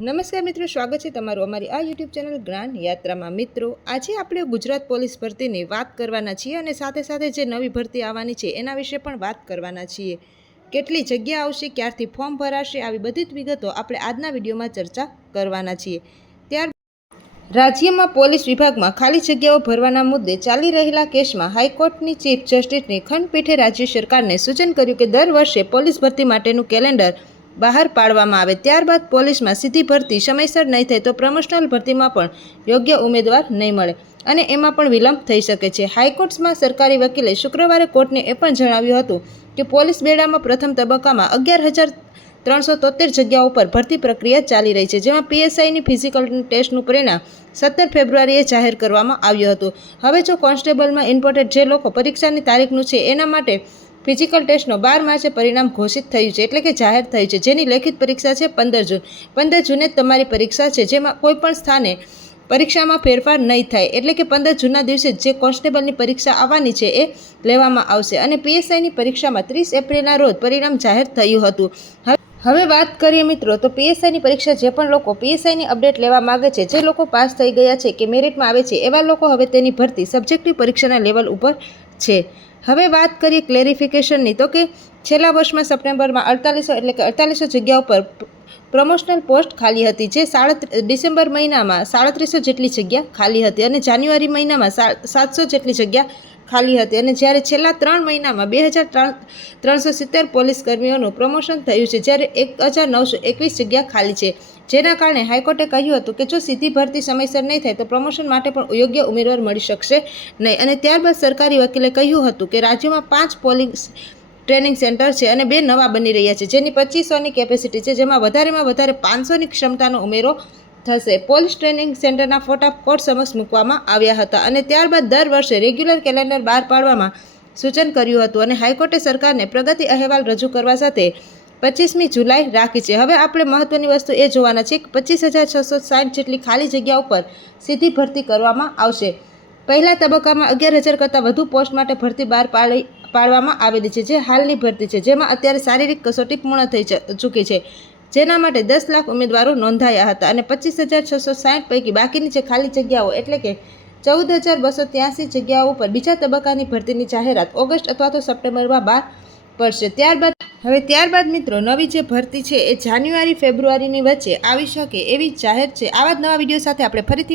નમસ્કાર મિત્રો, સ્વાગત છે તમારું અમારી આ યુટ્યુબ ચેનલ જ્ઞાન યાત્રામાં। મિત્રો, આજે આપણે ગુજરાત પોલીસ ભરતીની વાત કરવાના છીએ અને સાથે સાથે જે નવી ભરતી આવવાની છે એના વિશે પણ વાત કરવાના છીએ। કેટલી જગ્યા આવશે, ક્યારથી ફોર્મ ભરાશે, આવી બધી જ વિગતો આપણે આજના વિડીયોમાં ચર્ચા કરવાના છીએ। ત્યાર રાજ્યમાં પોલીસ વિભાગમાં ખાલી જગ્યાઓ ભરવાના મુદ્દે ચાલી રહેલા કેસમાં હાઈકોર્ટની ચીફ જસ્ટિસની ખંડપીઠે રાજ્ય સરકારને સૂચન કર્યું કે દર વર્ષે પોલીસ ભરતી માટેનું કેલેન્ડર બહાર પાડવામાં આવે। ત્યારબાદ પોલીસમાં સીધી ભરતી સમયસર નહીં થાય તો પ્રમોશનલ ભરતીમાં પણ યોગ્ય ઉમેદવાર નહીં મળે અને એમાં પણ વિલંબ થઈ શકે છે। હાઈકોર્ટમાં સરકારી વકીલે શુક્રવારે કોર્ટને એ પણ જણાવ્યું હતું કે પોલીસ બેડામાં પ્રથમ તબક્કામાં 11,373 જગ્યાઓ પર ભરતી પ્રક્રિયા ચાલી રહી છે, જેમાં પીએસઆઈની ફિઝિકલ ટેસ્ટનું પરિણામ 17 ફેબ્રુઆરીએ જાહેર કરવામાં આવ્યું હતું। હવે જો કોન્સ્ટેબલમાં ઇમ્પોર્ટેડ જે લોકો પરીક્ષાની તારીખનું છે એના માટે ફિઝિકલ ટેસ્ટનો 12 માર્ચે પરિણામ ઘોષિત થયું છે, એટલે કે જાહેર થયું છે, જેની લેખિત પરીક્ષા છે 15 જૂન। 15 જૂને તમારી પરીક્ષા છે, જેમાં કોઈપણ સ્થાને પરીક્ષામાં ફેરફાર નહીં થાય, એટલે કે 15 જૂનના દિવસે જે કોન્સ્ટેબલની પરીક્ષા આવવાની છે એ લેવામાં આવશે અને પીએસઆઈની પરીક્ષામાં 30 એપ્રિલના રોજ પરિણામ જાહેર થયું હતું। હવે વાત કરીએ મિત્રો, તો પીએસઆઈની પરીક્ષા જે પણ લોકો પીએસઆઈની અપડેટ લેવા માગે છે, જે લોકો પાસ થઈ ગયા છે કે મેરિટમાં આવે છે, એવા લોકો હવે તેની ભરતી સબ્જેક્ટિવ પરીક્ષાના લેવલ ઉપર છે। હવે વાત કરીએ ક્લેરિફિકેશનની, તો કે છેલ્લા વર્ષમાં સપ્ટેમ્બરમાં 4800 જગ્યાઓ પર પ્રમોશનલ પોસ્ટ ખાલી હતી, જે ડિસેમ્બર મહિનામાં 3700 જેટલી જગ્યા ખાલી હતી અને જાન્યુઆરી મહિનામાં 700 જેટલી જગ્યા ખાલી હતી અને જ્યારે છેલ્લા 3 મહિનામાં 2370 પોલીસ કર્મીઓનું પ્રમોશન થયું છે, જ્યારે 1921 જગ્યા ખાલી છે, જેના કારણે હાઈકોર્ટે કહ્યું હતું કે જો સીધી ભરતી સમયસર નહીં થાય તો પ્રમોશન માટે પણ યોગ્ય ઉમેદવાર મળી શકશે નહીં। અને ત્યારબાદ સરકારી વકીલે કહ્યું હતું કે રાજ્યમાં 5 પોલીસ ટ્રેનિંગ સેન્ટર છે અને 2 નવા બની રહ્યા છે, જેની 2500ની કેપેસિટી છે, જેમાં વધારેમાં વધારે 500ની ક્ષમતાનો ઉમેરો થશે। પોલીસ ટ્રેનિંગ સેન્ટરના ફોટા કોર્ટ સમક્ષ મૂકવામાં આવ્યા હતા અને ત્યારબાદ દર વર્ષે રેગ્યુલર કેલેન્ડર બહાર પાડવામાં સૂચન કર્યું હતું અને હાઈકોર્ટે સરકારને પ્રગતિ અહેવાલ રજૂ કરવા સાથે 25મી જુલાઈ રાખી છે। હવે આપણે મહત્વની વસ્તુ એ જોવાના છે કે 25,660 જેટલી ખાલી જગ્યાઓ પર સીધી ભરતી કરવામાં આવશે। પહેલા તબક્કામાં 11,000 કરતાં વધુ પોસ્ટ માટે ભરતી બહાર પાડવામાં આવેલી છે, જે હાલની ભરતી છે, જેમાં અત્યારે શારીરિક કસોટી પૂર્ણ થઈ ચૂકી છે, જેના માટે 10 લાખ ઉમેદવારો નોંધાયા હતા અને 25,660 પૈકી બાકીની જે ખાલી જગ્યાઓ એટલે કે 14,283 જગ્યાઓ પર બીજા તબક્કાની ભરતીની જાહેરાત ઓગસ્ટ અથવા તો સપ્ટેમ્બરમાં બહાર પડશે। ત્યારબાદ મિત્રો, નવી જે ભરતી છે એ જાન્યુઆરી ફેબ્રુઆરીની વચ્ચે આવી શકે એવી જાહેર છે। આવા જ નવા વિડીયો સાથે આપણે ફરીથી